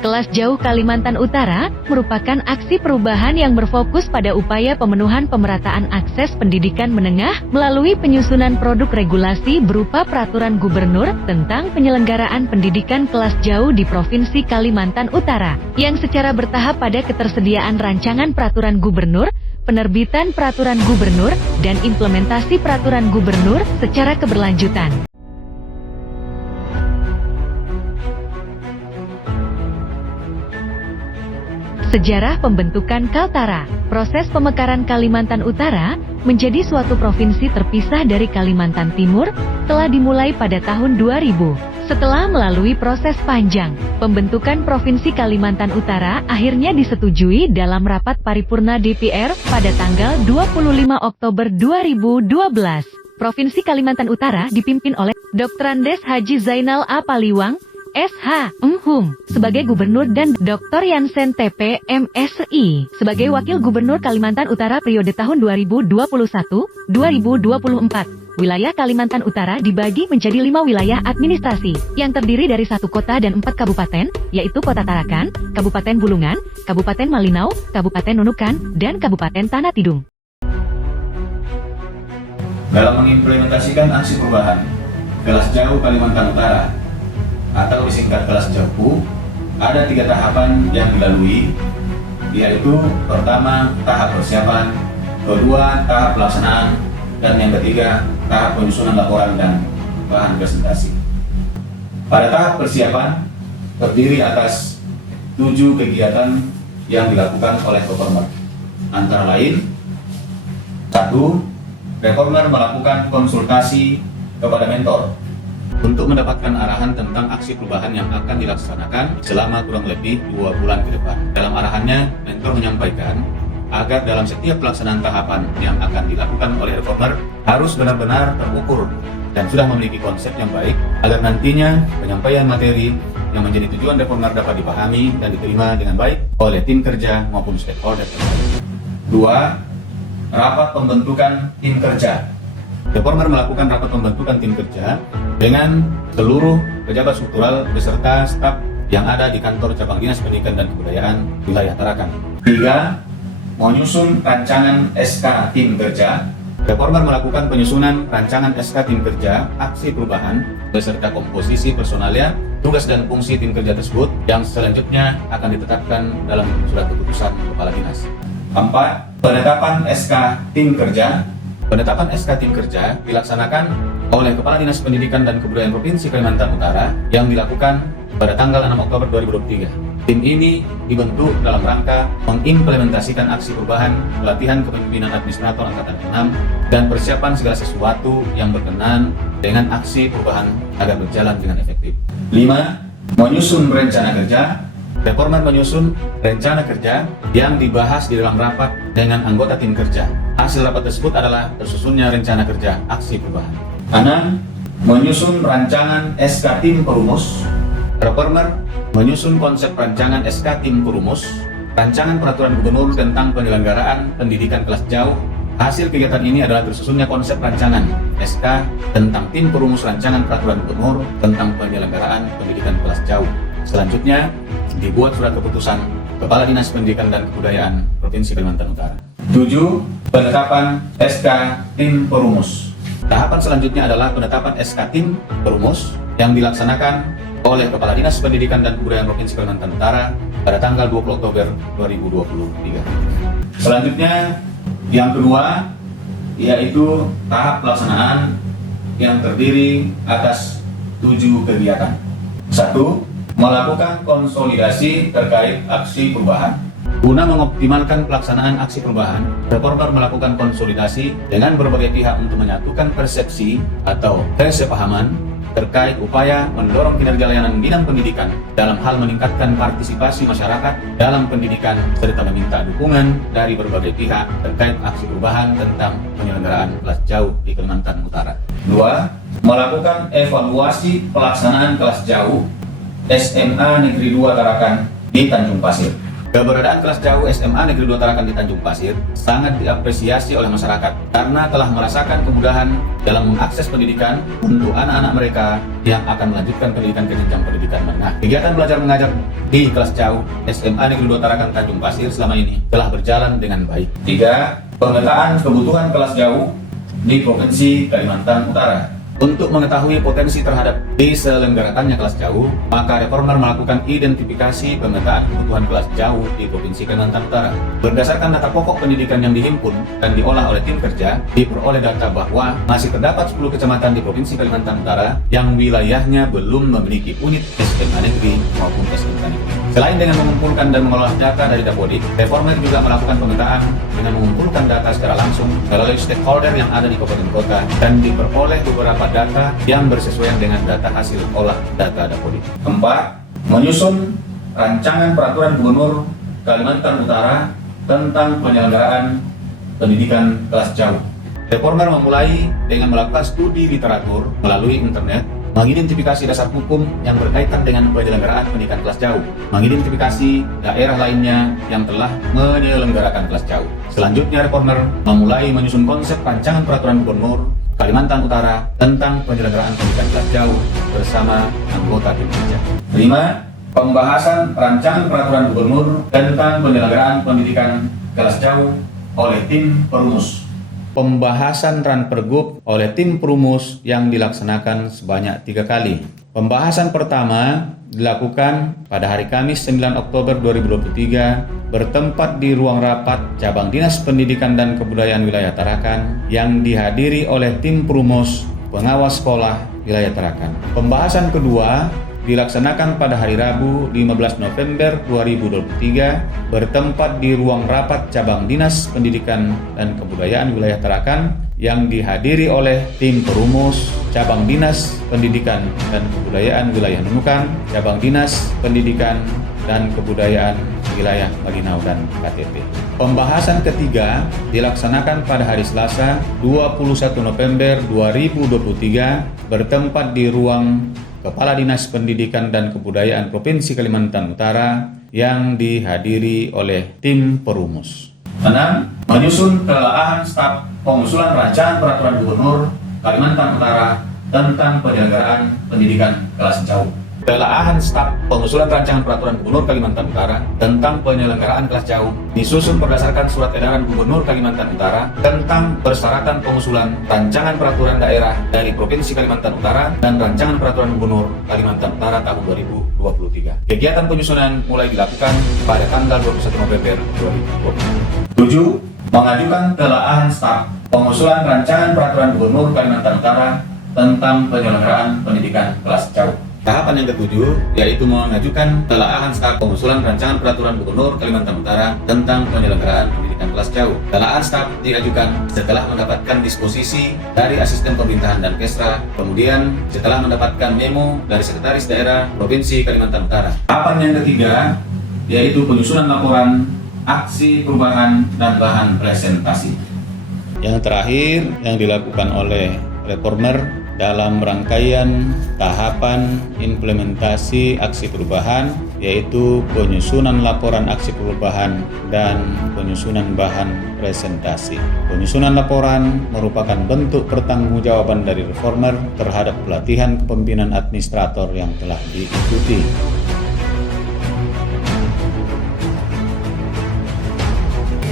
Kelas Jauh Kalimantan Utara merupakan aksi perubahan yang berfokus pada upaya pemenuhan pemerataan akses pendidikan menengah melalui penyusunan produk regulasi berupa Peraturan Gubernur tentang penyelenggaraan pendidikan kelas jauh di Provinsi Kalimantan Utara, yang secara bertahap pada ketersediaan rancangan Peraturan Gubernur, penerbitan Peraturan Gubernur, dan implementasi Peraturan Gubernur secara keberlanjutan. Sejarah pembentukan Kaltara. Proses pemekaran Kalimantan Utara menjadi suatu provinsi terpisah dari Kalimantan Timur telah dimulai pada tahun 2000. Setelah melalui proses panjang, pembentukan Provinsi Kalimantan Utara akhirnya disetujui dalam rapat paripurna DPR pada tanggal 25 Oktober 2012. Provinsi Kalimantan Utara dipimpin oleh Dr. Andes Haji Zainal A. Paliwang, SH, Mhum, sebagai Gubernur dan Dr. Yansen TP, MSI, sebagai Wakil Gubernur Kalimantan Utara periode tahun 2021-2024. Wilayah Kalimantan Utara dibagi menjadi 5 wilayah administrasi, yang terdiri dari 1 kota dan 4 kabupaten, yaitu Kota Tarakan, Kabupaten Bulungan, Kabupaten Malinau, Kabupaten Nunukan, dan Kabupaten Tanah Tidung. Dalam mengimplementasikan aksi perubahan Kelas Jauh Kalimantan Utara atau disingkat Kelas Jauh, ada 3 tahapan yang dilalui, yaitu pertama tahap persiapan, kedua tahap pelaksanaan, dan yang ketiga tahap penyusunan laporan dan bahan presentasi. Pada tahap persiapan terdiri atas 7 kegiatan yang dilakukan oleh Reformer, antara lain: 1. Reformer melakukan konsultasi kepada mentor untuk mendapatkan arahan tentang aksi perubahan yang akan dilaksanakan selama kurang lebih 2 bulan ke depan. Dalam arahannya, mentor menyampaikan agar dalam setiap pelaksanaan tahapan yang akan dilakukan oleh Reformer harus benar-benar terukur dan sudah memiliki konsep yang baik agar nantinya penyampaian materi yang menjadi tujuan Reformer dapat dipahami dan diterima dengan baik oleh tim kerja maupun stakeholder. 2. Rapat pembentukan tim kerja. Reformer melakukan rapat pembentukan tim kerja dengan seluruh pejabat struktural beserta staf yang ada di kantor cabang Dinas Pendidikan dan Kebudayaan wilayah Tarakan. 3. Menyusun rancangan SK tim kerja. Reformer melakukan penyusunan rancangan SK tim kerja aksi perubahan beserta komposisi personalia, tugas dan fungsi tim kerja tersebut yang selanjutnya akan ditetapkan dalam surat keputusan Kepala Dinas. 4. Penetapan SK tim kerja. Penetapan SK tim kerja dilaksanakan oleh Kepala Dinas Pendidikan dan Kebudayaan Provinsi Kalimantan Utara yang dilakukan pada tanggal 6 Oktober 2023. Tim ini dibentuk dalam rangka mengimplementasikan aksi perubahan, pelatihan kepemimpinan administrator Angkatan 6, dan persiapan segala sesuatu yang berkenaan dengan aksi perubahan agar berjalan dengan efektif. 5. Menyusun rencana kerja. Reformer menyusun rencana kerja yang dibahas di dalam rapat dengan anggota tim kerja. Hasil rapat tersebut adalah tersusunnya rencana kerja aksi perubahan. 6. Menyusun rancangan SK tim perumus. Reformer menyusun konsep rancangan SK tim perumus, rancangan Peraturan Gubernur tentang penyelenggaraan pendidikan kelas jauh. Hasil kegiatan ini adalah tersusunnya konsep rancangan SK tentang tim perumus rancangan Peraturan Gubernur tentang penyelenggaraan pendidikan kelas jauh. Selanjutnya, dibuat surat keputusan Kepala Dinas Pendidikan dan Kebudayaan Provinsi Kalimantan Utara. 7. Penetapan SK tim perumus. Tahapan selanjutnya adalah penetapan SK tim perumus yang dilaksanakan oleh Kepala Dinas Pendidikan dan Kebudayaan Provinsi Kalimantan Utara pada tanggal 20 Oktober 2023. Selanjutnya, yang kedua, yaitu tahap pelaksanaan yang terdiri atas 7 kegiatan. 1. Melakukan konsolidasi terkait aksi perubahan. Guna mengoptimalkan pelaksanaan aksi perubahan, Reformer melakukan konsolidasi dengan berbagai pihak untuk menyatukan persepsi atau kesepahaman terkait upaya mendorong kinerja layanan bidang pendidikan dalam hal meningkatkan partisipasi masyarakat dalam pendidikan serta meminta dukungan dari berbagai pihak terkait aksi perubahan tentang penyelenggaraan kelas jauh di Kalimantan Utara. 2. Melakukan evaluasi pelaksanaan kelas jauh SMA Negeri 2 Tarakan di Tanjung Pasir. Keberadaan kelas jauh SMA Negeri 2 Tarakan di Tanjung Pasir sangat diapresiasi oleh masyarakat karena telah merasakan kemudahan dalam mengakses pendidikan untuk anak-anak mereka yang akan melanjutkan pendidikan ke jenjang pendidikan menengah. Kegiatan belajar mengajar di kelas jauh SMA Negeri 2 Tarakan Tanjung Pasir selama ini telah berjalan dengan baik. 3. Pemetaan kebutuhan kelas jauh di Provinsi Kalimantan Utara. Untuk mengetahui potensi terhadap diselenggarakannya kelas jauh, maka Reformer melakukan identifikasi pemetaan kebutuhan kelas jauh di Provinsi Kalimantan Utara. Berdasarkan data pokok pendidikan yang dihimpun dan diolah oleh tim kerja, diperoleh data bahwa masih terdapat 10 kecamatan di Provinsi Kalimantan Utara yang wilayahnya belum memiliki unit SMA negeri maupun SMK negeri. Selain dengan mengumpulkan dan mengolah data dari Dapodik, Reformer juga melakukan pemetaan dengan mengumpulkan data secara langsung melalui stakeholder yang ada di kabupaten kota dan diperoleh beberapa data yang bersesuaian dengan data hasil olah data Dapodik. 4. Menyusun rancangan peraturan gubernur Kalimantan Utara tentang penyelenggaraan pendidikan kelas jauh. Reformer memulai dengan melakukan studi literatur melalui internet, mengidentifikasi dasar hukum yang berkaitan dengan penyelenggaraan pendidikan kelas jauh, mengidentifikasi daerah lainnya yang telah menyelenggarakan kelas jauh. Selanjutnya, Reformer memulai menyusun konsep rancangan peraturan gubernur Kalimantan Utara tentang penyelenggaraan pendidikan kelas jauh bersama anggota tim kerja. 5. Pembahasan rancangan peraturan gubernur tentang penyelenggaraan pendidikan kelas jauh oleh tim perumus. Pembahasan Ranpergub oleh tim perumus yang dilaksanakan sebanyak 3 kali. Pembahasan pertama dilakukan pada hari Kamis 9 Oktober 2023 bertempat di ruang rapat Cabang Dinas Pendidikan dan Kebudayaan Wilayah Tarakan yang dihadiri oleh tim perumus pengawas sekolah wilayah Tarakan. Pembahasan kedua dilaksanakan pada hari Rabu 15 November 2023 bertempat di ruang rapat Cabang Dinas Pendidikan dan Kebudayaan Wilayah Tarakan yang dihadiri oleh tim perumus Cabang Dinas Pendidikan dan Kebudayaan Wilayah Nunukan, Cabang Dinas Pendidikan dan Kebudayaan Wilayah Malinau dan KTP. Pembahasan ketiga dilaksanakan pada hari Selasa 21 November 2023 bertempat di ruang Kepala Dinas Pendidikan dan Kebudayaan Provinsi Kalimantan Utara yang dihadiri oleh tim perumus. 6. Menyusun kelelahan staf pengusulan rancangan peraturan gubernur Kalimantan Utara tentang penyelenggaraan pendidikan kelas jauh. Kelelahan staf pengusulan rancangan peraturan gubernur Kalimantan Utara tentang penyelenggaraan kelas jauh disusun berdasarkan surat edaran gubernur Kalimantan Utara tentang persyaratan pengusulan rancangan peraturan daerah dari Provinsi Kalimantan Utara dan rancangan peraturan gubernur Kalimantan Utara tahun 2023. Kegiatan penyusunan mulai dilakukan pada tanggal 21 November 2020. 7. Mengajukan kelelahan staf pengusulan rancangan peraturan gubernur Kalimantan Utara tentang penyelenggaraan pendidikan kelas jauh. Tahapan yang ketujuh yaitu mengajukan kelelahan staf pengusulan rancangan peraturan gubernur Kalimantan Utara tentang penyelenggaraan pendidikan kelas jauh. Kelelahan staf diajukan setelah mendapatkan disposisi dari asisten pemerintahan dan Kesra, kemudian setelah mendapatkan memo dari sekretaris daerah Provinsi Kalimantan Utara. Tahapan yang ketiga yaitu penyusunan laporan aksi perubahan dan bahan presentasi. Yang terakhir yang dilakukan oleh Reformer dalam rangkaian tahapan implementasi aksi perubahan yaitu penyusunan laporan aksi perubahan dan penyusunan bahan presentasi. Penyusunan laporan merupakan bentuk pertanggungjawaban dari Reformer terhadap pelatihan kepemimpinan administrator yang telah diikuti.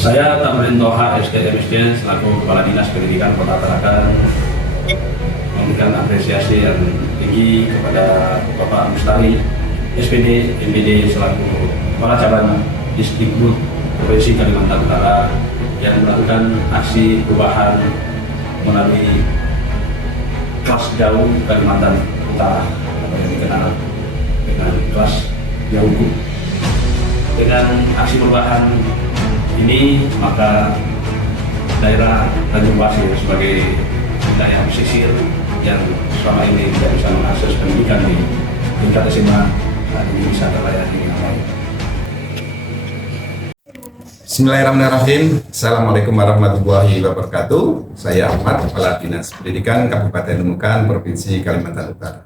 Saya Tamrin Toha, SDMSD, selaku Kepala Dinas Pendidikan Kota Tarakan, memberikan apresiasi yang tinggi kepada Bapak Mustari, SPD, MPD, selaku Kepala Cabang Disdikbud Provinsi Kalimantan Utara yang melakukan aksi perubahan melalui kelas jauh Kalimantan Utara atau yang dikenal dengan kelas jauh. Dengan aksi perubahan ini, maka daerah Tanjung Pasir sebagai wilayah pesisir yang selama ini tidak bisa mengakses pendidikan di tingkat SMA saat ini bisa terlayani dengan baik. Bismillahirrahmanirrahim. Assalamualaikum warahmatullahi wabarakatuh. Saya Ahmad, Kepala Dinas Pendidikan Kabupaten Nunukan, Provinsi Kalimantan Utara.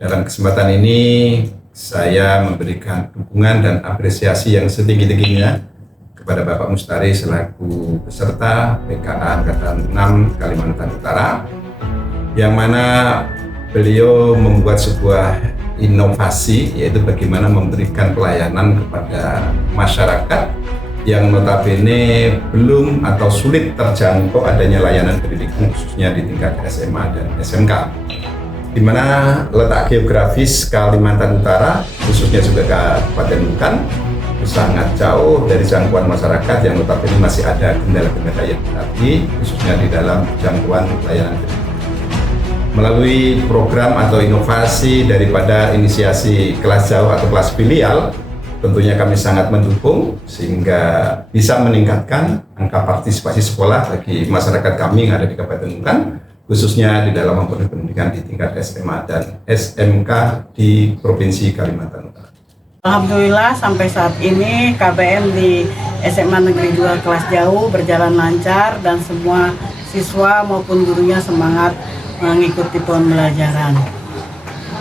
Dalam kesempatan ini saya memberikan dukungan dan apresiasi yang setinggi-tingginya kepada Bapak Mustari selaku peserta PKA Angkatan 6 Kalimantan Utara, yang mana beliau membuat sebuah inovasi, yaitu bagaimana memberikan pelayanan kepada masyarakat yang notabene belum atau sulit terjangkau adanya layanan pendidikan khususnya di tingkat SMA dan SMK, di mana letak geografis Kalimantan Utara khususnya juga Kabupaten Nukan sangat jauh dari jangkauan masyarakat yang notabene masih ada kendala-kendala yang tadi khususnya di dalam jangkauan layanan pendidikan. Melalui program atau inovasi daripada inisiasi kelas jauh atau kelas filial, tentunya kami sangat mendukung sehingga bisa meningkatkan angka partisipasi sekolah bagi masyarakat kami yang ada di Kabupaten Nukan, khususnya di dalam memperoleh pendidikan di tingkat SMA dan SMK di Provinsi Kalimantan Utara. Alhamdulillah sampai saat ini KBM di SMA Negeri 2 kelas jauh berjalan lancar dan semua siswa maupun gurunya semangat mengikuti pembelajaran.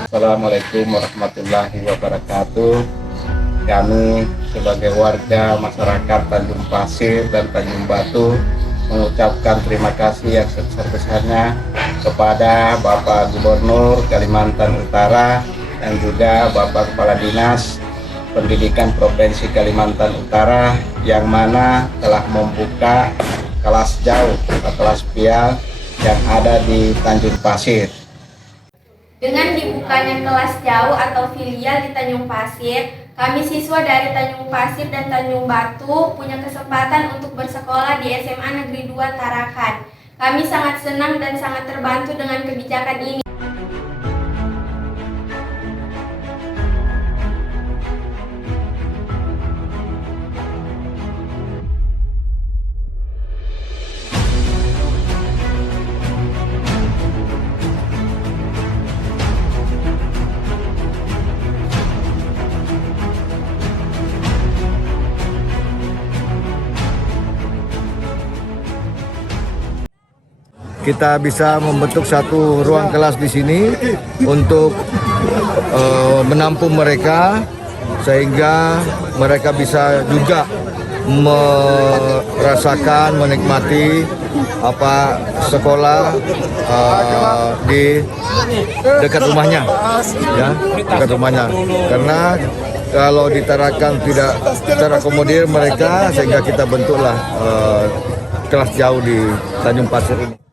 Assalamualaikum warahmatullahi wabarakatuh. Kami sebagai warga masyarakat Tanjung Pasir dan Tanjung Batu mengucapkan terima kasih yang sebesar-besarnya kepada Bapak Gubernur Kalimantan Utara dan juga Bapak Kepala Dinas Pendidikan Provinsi Kalimantan Utara yang mana telah membuka kelas jauh atau kelas filial yang ada di Tanjung Pasir. Dengan dibukanya kelas jauh atau filial di Tanjung Pasir, kami siswa dari Tanjung Pasir dan Tanjung Batu punya kesempatan untuk bersekolah di SMA Negeri 2 Tarakan. Kami sangat senang dan sangat terbantu dengan kebijakan ini. Kita bisa membentuk satu ruang kelas di sini untuk menampung mereka sehingga mereka bisa juga merasakan, menikmati sekolah di dekat rumahnya, ya, dekat rumahnya. Karena kalau di Tarakan tidak terakomodir mereka, sehingga kita bentuklah kelas jauh di Tanjung Pasir ini.